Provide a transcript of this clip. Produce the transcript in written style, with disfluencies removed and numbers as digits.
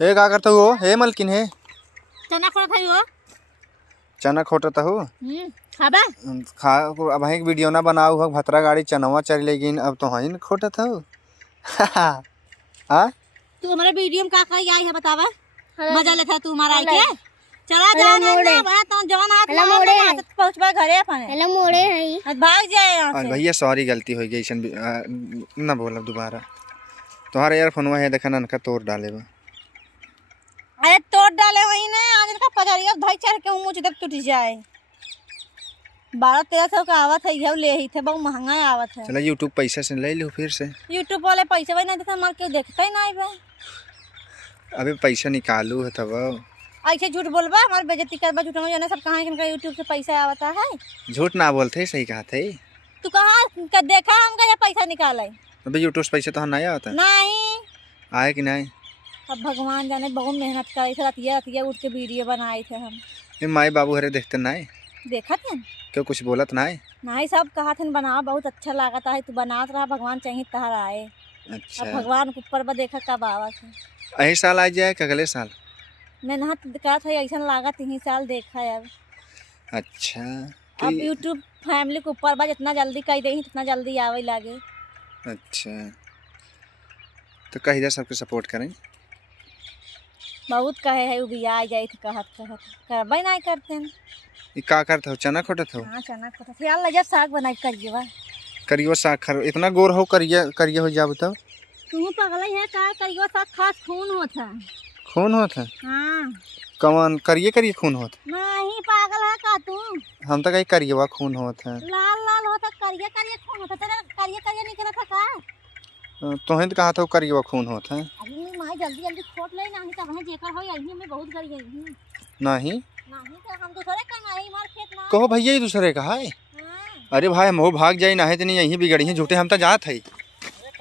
हे का करता हो हे मलकिन हे चना खोटा था वो चना खोटता हो खाबा खा अब एक वीडियो ना बनाऊ हो भतरा गाड़ी चनवा चल लेकिन अब तो हई खोटत हो हाँ तू हमारे वीडियो में का आई है बतावा मजा लेता तू हमारा आई के चला जा ना बात तो जवान हाथ पहुंचबा घरे अपन हेलो मोड़े है भाग जाए यहां और से। भैया सॉरी गलती हो गई सन ना बोलब दोबारा तुम्हारा यार फोनवा है देखा ननका तोड़ डाले बा अरे तोड़ डाले वही ना आज का पजरिया भाई चढ़ के मुंह जब टूट जाए 1200-1300 का आवत है ये ले ही थे बहुत महंगा आवत है। चला यूट्यूब पैसा से ले लो फिर से यूट्यूब वाले पैसे वही नहीं देता मार के देखता ही नहीं बे अबे पैसा निकालू है तब ऐसे झूठ बोलबा हमारे बेइज्जती करबा झूठा जाने सब कहां के यूट्यूब से पैसा आवता है। झूठ ना बोलते सही कहा थे तू कहां देखा हमका ये पैसा निकाले अबे यूट्यूब से पैसा तो नहीं आता नहीं आए कि नहीं अब भगवान जाने बहुत मेहनत करे थे रतिया उठ के वीडियो बनाए थे हम ये माई बाबू हरे देखते नहीं देखा थे क्यों कुछ बोलत नहीं नहीं सब कहा थे बना बहुत अच्छा लागता है तू बनात रहा भगवान चाहिए तहरा आए। अच्छा अब भगवान के ऊपर देखा कब आवत है यही साल आ जाए कि अगले साल मेहनत कहा था ऐसा लागत यही साल देखा है अब अच्छा अब यूट्यूब फैमिली के ऊपर बा जितना जल्दी कह दे जितना जल्दी आवे लागे। अच्छा तो कही जा सबके सपोर्ट करें बहुत कहे है वो भी आ जाए थे कहत करबे नहीं करते हैं। ये का करते हो चना खोटत हो हाँ चना को तो यार लजब साग बनाई करिए बा करियो साग खर इतना गोर हो करिए हो जाब तो तू पागल है का करिए साग खास खून होता खून होता हाँ कौन करिए खून होता नहीं पागल है का तू हम तो कहीं करिए खून होता लाल लाल होता करिए खून होता तेरा करिए निकला था का तो कहा था करिए खून होता है अभी माई जल्दी जल्दी खोट ले नहीं तब है जेकर हो यही में बहुत गई गई नहीं नहीं तो हम दूसरे कमाई मार खेत ना कहो भैया ये दूसरे का है हाँ। अरे भाई हम भाग जाए ना है तो नहीं यहीं बिगड़ी है झूठे हम तो जात है